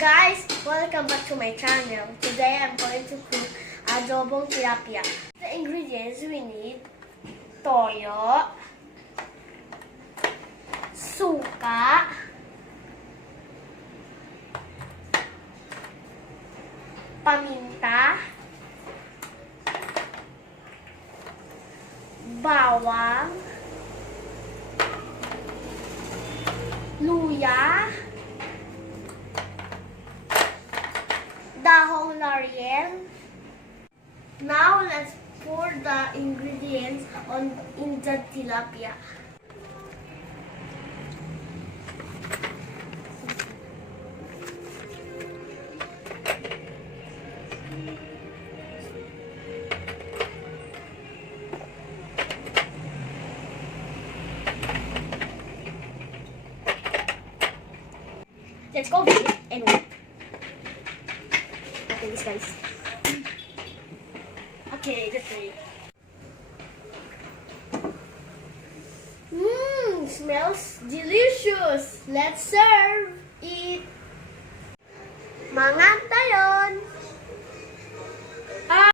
guys! Welcome back to my channel. Today I'm going to cook Adobong Tilapia. The ingredients we need: toyo, suka, paminta, bawang, luya, dahong laurel. Now let's pour the ingredients in the tilapia. Let's go and wait. Okay, this guys. Okay, that's ready. Smells delicious. Let's serve it. Mga